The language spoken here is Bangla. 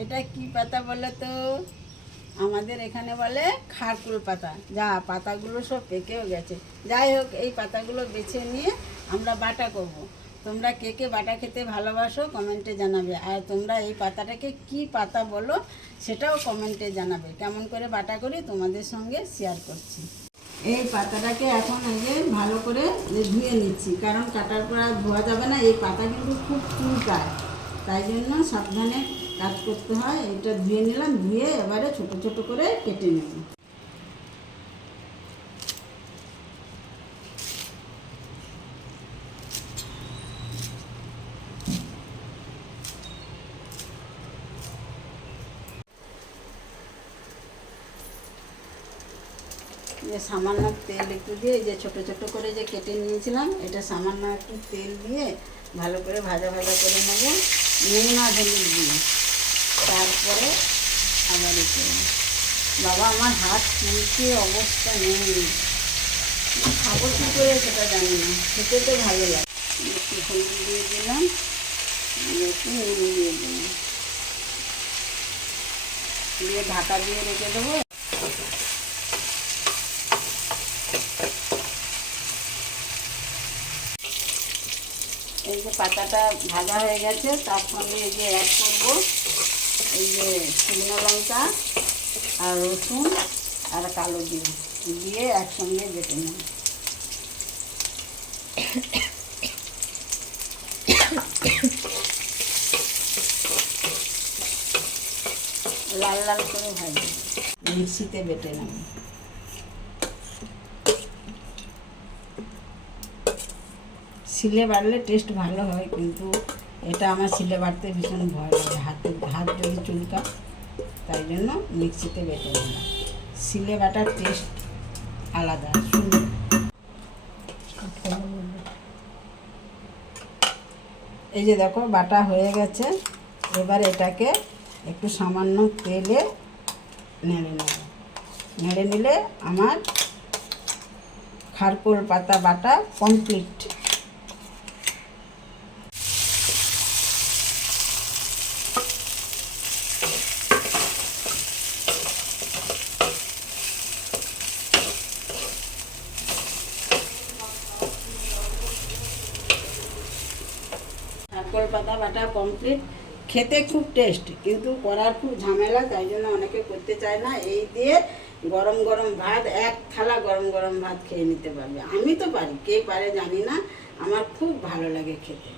এটা কি পাতা বলে তো? আমাদের এখানে বলে খারকুল পাতা। যা পাতাগুলো সব পেকেও গেছে। যাই হোক, এই পাতাগুলো বেছে নিয়ে আমরা বাটা করব। তোমরা কে কে বাটা খেতে ভালোবাসো কমেন্টে জানাবে। আর তোমরা এই পাতাটাকে কি পাতা বলো সেটাও কমেন্টে জানাবে। কেমন করে বাটা করি তোমাদের সঙ্গে শেয়ার করছি। এই পাতাটাকে এখন আগে ভালো করে ধুয়ে নিচ্ছি, কারণ কাটার পর আর ধোয়া যাবে না। এই পাতা কিন্তু খুব চুলকায়, তাই জন্য সাবধানে কাজ করতে হয়। এটা ধুয়ে নিলাম, ধুয়ে এবারে ছোট ছোট করে কেটে নেব। যে সামান্য তেল একটু দিয়ে, যে ছোট ছোট করে যে কেটে নিয়েছিলাম, এটা সামান্য একটু তেল দিয়ে ভালো করে ভাজা ভাজা করে নেব, নুন আর হলুদ দিয়ে। তারপরে আবার বাবা আমার হাত চুলকে অবস্থা নেই, খাবো কী করে সেটা জানি না, খেতে তো ভালো লাগে। একটু হলুদ দিয়ে দিলাম, একটু নুন দিয়ে দিলাম, দিয়ে ঢাকা দিয়ে রেখে দেবো। এই যে পাতাটা ভাজা হয়ে গেছে, তার সঙ্গে এই যে অ্যাড করবো এই যে শুকনো লঙ্কা আর রসুন আর কালো জিরে দিয়ে একসঙ্গে বেটে নেব। লাল লাল করে ভাজবো, মিক্সিতে বেটে নেব। শিলে বাটলে টেস্ট ভালো হয়, কিন্তু এটা আমার শিলে বাটতে ভীষণ ভয় লাগে, হাত যদি চুলকা, তাই জন্য মিক্সিতে বেটে নিলাম। শিলে বাটার টেস্ট আলাদা, সুন্দর। এই যে দেখো বাটা হয়ে গেছে, এবার এটাকে একটু সামান্য তেলে নেড়ে নেব। নেড়ে নিলে আমার খারকুল পাতা বাটা কমপ্লিট। খারকুল পাতা বাটা কমপ্লিট। খেতে খুব টেস্ট, কিন্তু করার খুব ঝামেলা, তাই জন্য অনেকে করতে চায় না। এই দিয়ে গরম গরম ভাত, এক থালা গরম গরম ভাত খেয়ে নিতে পারবে। আমি তো পারি, কে পারে জানি না, আমার খুব ভালো লাগে খেতে।